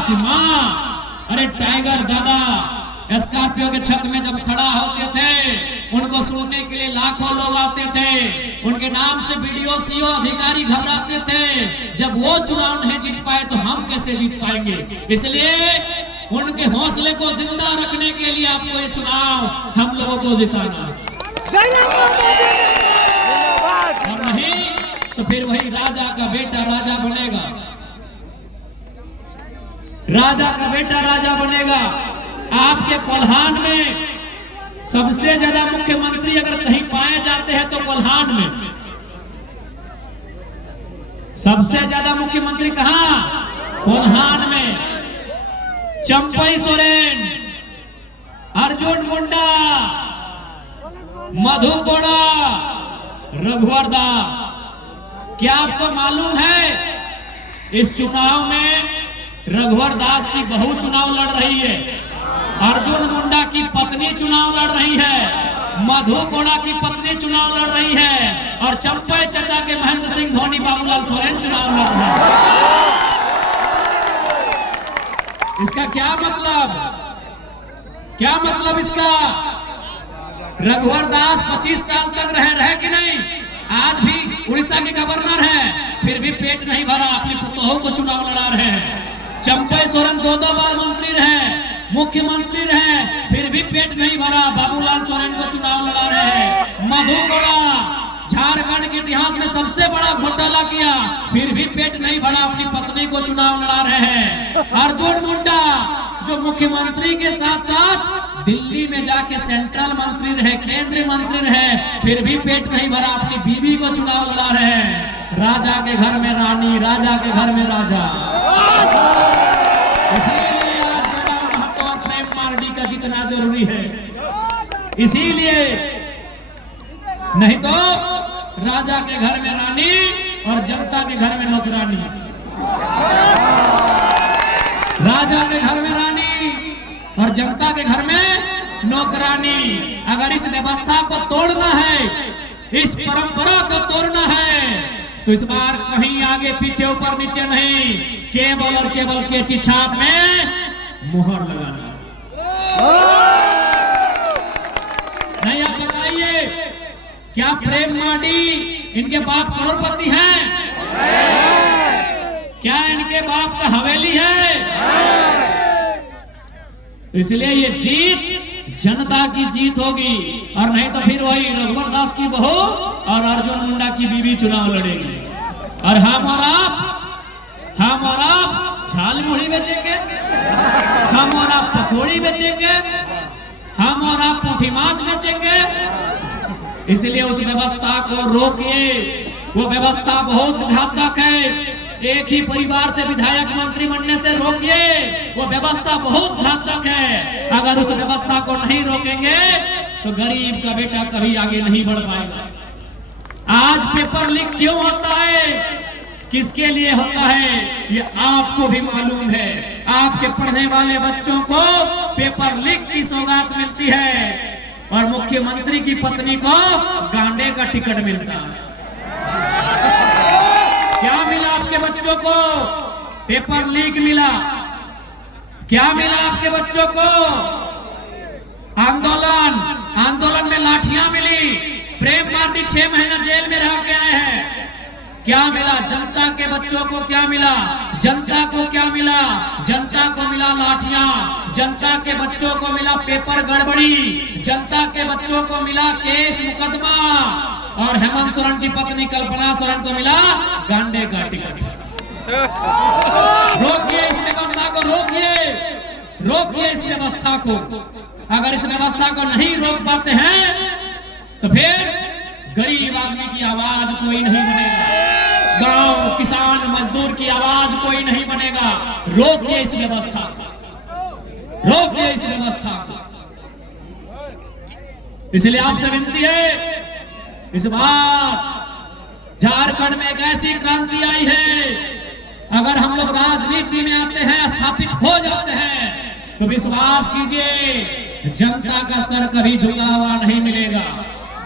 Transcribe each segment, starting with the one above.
कि माँ, अरे टाइगर दादा स्कॉर्पियो के छत में जब खड़ा होते थे, उनको सुनने के लिए लाखों लोग आते थे, उनके नाम से बीडीओ सीओ अधिकारी घबराते थे। जब वो चुनाव नहीं जीत पाए तो हम कैसे जीत पाएंगे? इसलिए उनके हौसले को जिंदा रखने के लिए आपको ये चुनाव हम लोगों को जिताना है, और नहीं तो फिर वही राजा का बेटा राजा बनेगा, राजा का बेटा राजा बनेगा। आपके कोल्हान में सबसे ज्यादा मुख्यमंत्री अगर कहीं पाए जाते हैं तो कोल्हान में सबसे ज्यादा मुख्यमंत्री कहां? कोल्हान में। चंपई सोरेन, अर्जुन मुंडा, मधु कोड़ा, रघुवर दास। क्या आपको मालूम है इस चुनाव में रघुवर दास की बहू चुनाव लड़ रही है, अर्जुन मुंडा की पत्नी चुनाव लड़ रही है, मधु कोड़ा की पत्नी चुनाव लड़ रही है, और चंपई चचा के महेंद्र सिंह धोनी बाबूलाल सोरेन चुनाव लड़ रहे हैं। इसका क्या मतलब? क्या मतलब इसका? रघुवर दास 25 साल तक रहे कि नहीं? आज भी उड़ीसा के गवर्नर हैं, फिर भी पेट नहीं भरा, अपनी पुतोहू को चुनाव लड़ा रहे हैं। चंपई सोरेन 2 बार मंत्री रहे, मुख्यमंत्री रहे, फिर भी पेट नहीं भरा, बाबूलाल सोरेन को चुनाव लड़ा रहे हैं। मधु कोड़ा झारखंड के इतिहास में सबसे बड़ा घोटाला किया, फिर भी पेट नहीं भरा, अपनी पत्नी को चुनाव लड़ा रहे हैं। अर्जुन मुंडा जो मुख्यमंत्री के साथ साथ दिल्ली में जाके सेंट्रल मंत्री रहे, केंद्रीय मंत्री रहे, फिर भी पेट नहीं भरा, अपनी बीवी को चुनाव लड़ा रहे हैं। राजा के घर में रानी, राजा के घर में राजा। इसीलिए आज जवाहर महतो और प्रेम मार्डी का जितना जरूरी है, इसीलिए नहीं तो राजा के घर में रानी और जनता के घर में नौकरानी। राजा के घर में रानी और जनता के घर में नौकरानी। अगर इस व्यवस्था को तोड़ना है, इस परंपरा को तोड़ना है, तो इस बार कहीं आगे पीछे ऊपर नीचे नहीं, केवल और केवल के छाप में मुहर लगाना। नहीं, आप बताइए, क्या प्रेम मार्डी इनके बाप करोड़पति हैं? क्या इनके बाप का हवेली है? तो इसलिए ये जीत जनता की जीत होगी, और नहीं तो फिर वही रघुवर दास की बहू और अर्जुन मुंडा की बीवी चुनाव लड़ेगी, और हम और आप झाल मुढ़ी बेचेंगे, हम और आप पकौड़ी बेचेंगे, हम और आप पुठी माछ बेचेंगे। इसलिए उस व्यवस्था को रोकिए, वो व्यवस्था बहुत घातक है। एक ही परिवार से विधायक मंत्री बनने से रोकिए, वो व्यवस्था बहुत घातक है। अगर उस व्यवस्था को नहीं रोकेंगे तो गरीब का बेटा कभी आगे नहीं बढ़ पाएगा। आज पेपर लीक क्यों होता है, किसके लिए होता है, ये आपको भी मालूम है। आपके पढ़ने वाले बच्चों को पेपर लीक की सौगात मिलती है, और मुख्यमंत्री की पत्नी को गांडे का टिकट मिलता है। क्या मिला आपके बच्चों को? पेपर लीक मिला। क्या मिला आपके बच्चों को? आंदोलन में लाठियां मिली। प्रेम मार्डी 6 महीना जेल में रह के आए हैं। क्या मिला जनता के बच्चों को? क्या मिला जनता को? क्या मिला जनता को? मिला लाठियां। जनता के बच्चों को मिला पेपर गड़बड़ी। जनता के बच्चों को मिला केस मुकदमा, और हेमंत सोरेन की पत्नी कल्पना सोरेन को मिला गांडे का टिकट। रोकिए इस व्यवस्था को, रोकिए इस व्यवस्था को। अगर इस व्यवस्था को नहीं रोक पाते हैं तो फिर गरीब आदमी की आवाज कोई नहीं बनेगा, गांव किसान मजदूर की आवाज कोई नहीं बनेगा। रोकिए इस व्यवस्था को, रोकिए इस व्यवस्था को। इसलिए आपसे विनती है, इस बार झारखंड में एक ऐसी क्रांति आई है, अगर हम लोग राजनीति में आते हैं, स्थापित हो जाते हैं, तो विश्वास कीजिए जनता का सर कभी झुका हुआ नहीं मिलेगा।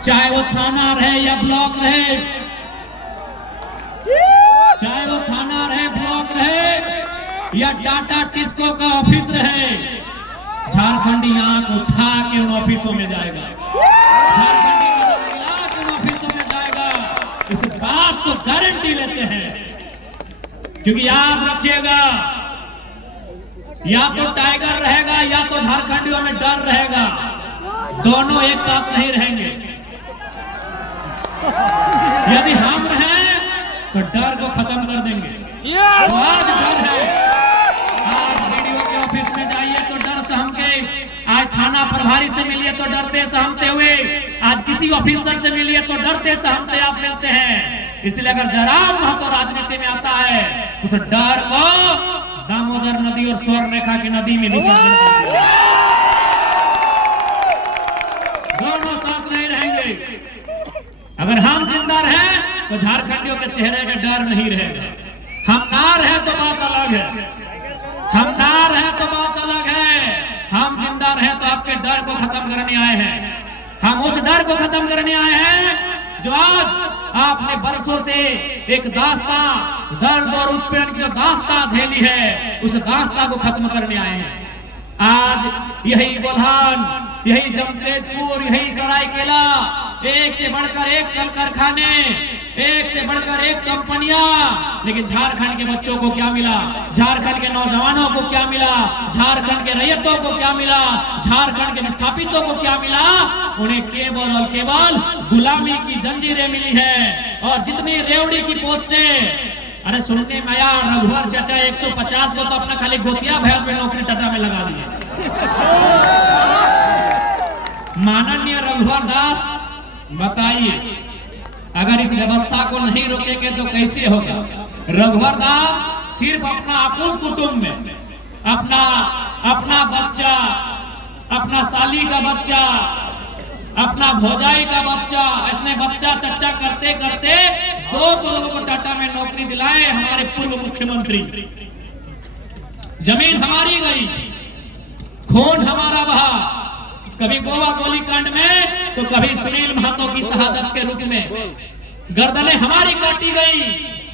चाहे वो थाना रहे या ब्लॉक रहे, चाहे वो थाना रहे ब्लॉक रहे, या टाटा टिस्को का ऑफिस रहे, झारखंडी आंख उठा के उन ऑफिसों में जाएगा, झारखंडी मिला के उन ऑफिसों में जाएगा। इस बात को गारंटी लेते हैं, क्योंकि याद रखिएगा, या तो टाइगर रहेगा या तो झारखंडियों में डर रहेगा, दोनों एक साथ नहीं रहेंगे। यदि हम हैं तो डर को खत्म कर देंगे। तो आज डर है, आज बीडीओ के ऑफिस में जाइए तो डर सहम के, आज थाना प्रभारी से मिलिए तो डरते सहमते हुए, आज किसी ऑफिसर से मिलिए तो डरते सहमते आप मिलते हैं। इसलिए अगर जयराम महतो राजनीति में आता है तो डर को दामोदर नदी और स्वर्ण रेखा की नदी में विसर्जन कर दिया। दोनों साथ नहीं रहेंगे। अगर हम जिंदा रहे तो झारखंडियों के चेहरे में डर नहीं रहेगा। हम ना रहे तो बात अलग है, हम ना रहे तो बात अलग है। हम जिंदा रहे तो आपके डर को खत्म करने आए हैं। हम उस डर को खत्म करने आए हैं जो आज आपने बरसों से एक दास्तां, दर्द और उत्पीड़न की जो दास्तां झेली है, उस दास्तां को खत्म करने आए हैं। आज यही गोल्हान, यही जमशेदपुर, यही सरायकेला, एक से बढ़कर एक कल कारखाने, एक से बढ़कर एक कंपनियां, लेकिन झारखंड के बच्चों को क्या मिला, झारखंड के नौजवानों को क्या मिला, झारखंड के रैयतों को क्या मिला, झारखंड के विस्थापितों को क्या मिला? उन्हें केवल और केवल गुलामी की जंजीरें मिली है। और जितनी रेवड़ी की पोस्टें, अरे सुनने में यार रघुवर चाचा 150 को तो अपना खाली गोतिया भैंस में नौकरी टटा में लगा दिए। माननीय रघुवर दास, बताइए, अगर इस व्यवस्था को नहीं रोकेंगे तो कैसे होगा? रघुवर दास सिर्फ अपना आपूस कुटुंब में अपना बच्चा, अपना साली का बच्चा, अपना भौजाई का बच्चा, ऐसे बच्चा चच्चा करते करते 200 लोगों को टाटा में नौकरी दिलाए हमारे पूर्व मुख्यमंत्री। जमीन हमारी गई, खून हमारा बहा, कभी गोवा गोलीकांड में तो कभी सुनील महतो की शहादत के रूप में। गर्दनें हमारी काटी गई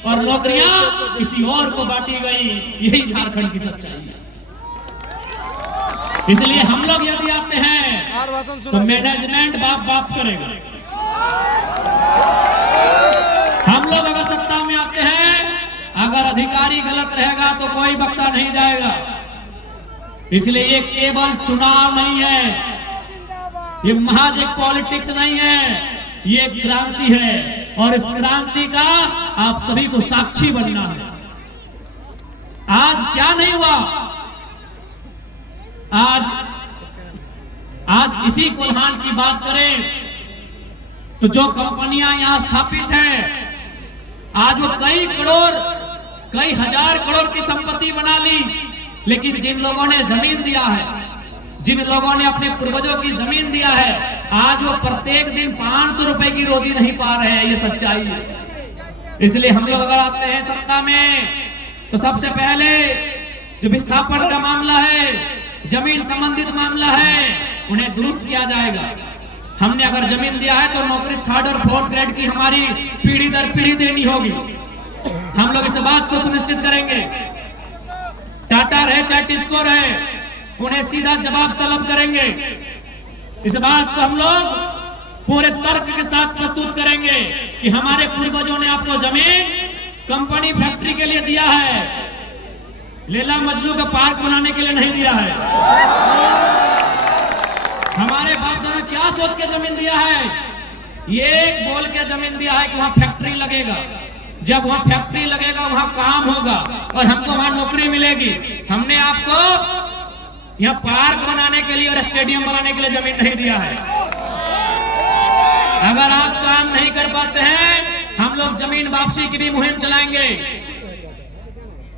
और नौकरियां किसी और को बांटी गई। यही झारखंड की सच्चाई है। इसलिए हम लोग यदि आते हैं तो मैनेजमेंट बाप बाप करेगा। हम लोग अगर सत्ता में आते हैं, अगर अधिकारी गलत रहेगा तो कोई बख्शा नहीं जाएगा। इसलिए ये केवल चुनाव नहीं है, ये महज एक पॉलिटिक्स नहीं है, ये क्रांति है। और इस क्रांति का आप सभी को साक्षी बनना है। आज क्या नहीं हुआ, आज इसी कोल्हान की बात करें तो जो कंपनियां यहां स्थापित हैं, आज वो कई करोड़, कई हजार करोड़ की संपत्ति बना ली, लेकिन जिन लोगों ने जमीन दिया है, जिन लोगों ने अपने पूर्वजों की जमीन दिया है, आज वो प्रत्येक दिन 500 रुपए की रोजी नहीं पा रहे हैं। ये सच्चाई है। इसलिए हम लोग अगर आते हैं सत्ता में तो सबसे पहले जो विस्थापन का मामला है, जमीन संबंधित मामला है, उन्हें दुरुस्त किया जाएगा। हमने अगर जमीन दिया है तो नौकरी 3rd और 4th ग्रेड की हमारी पीढ़ी दर पीढ़ी देनी होगी। हम लोग इस बात को सुनिश्चित करेंगे। टाटा रहे चाहे टिस्को रहे, उन्हें सीधा जवाब तलब करेंगे। इस बात को हम लोग पूरे तर्क के साथ प्रस्तुत करेंगे कि हमारे पूर्वजों ने आपको जमीन कंपनी फैक्ट्री के लिए दिया है, लैला मजनू का पार्क बनाने के लिए नहीं दिया है। हमारे बाप दादा क्या सोच के जमीन दिया है? ये बोल के जमीन दिया है कि वहां फैक्ट्री लगेगा, जब वहां फैक्ट्री लगेगा वहां काम होगा और हमको वहां नौकरी मिलेगी। हमने आपको यहाँ पार्क बनाने के लिए और स्टेडियम बनाने के लिए जमीन नहीं दिया है। अगर आप काम नहीं कर पाते हैं, हम लोग जमीन वापसी की भी मुहिम चलाएंगे।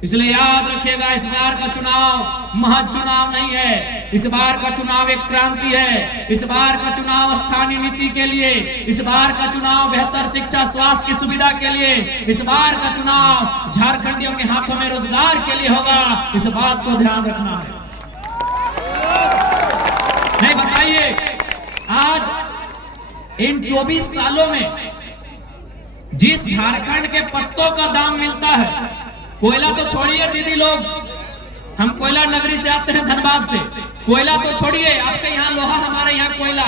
इसलिए याद रखिएगा, इस बार का चुनाव महज चुनाव नहीं है। इस बार का चुनाव एक क्रांति है। इस बार का चुनाव स्थानीय नीति के लिए, इस बार का चुनाव बेहतर शिक्षा स्वास्थ्य की सुविधा के लिए, इस बार का चुनाव झारखंडियों के हाथों में रोजगार के लिए होगा। इस बात को ध्यान रखना है। नहीं, बताइए, आज इन 24 सालों में जिस झारखंड के पत्तों का दाम मिलता है, कोयला तो छोड़िए दीदी लोग, हम कोयला नगरी से आते हैं, धनबाद से। कोयला तो छोड़िए, आपके यहाँ लोहा, हमारे यहाँ कोयला।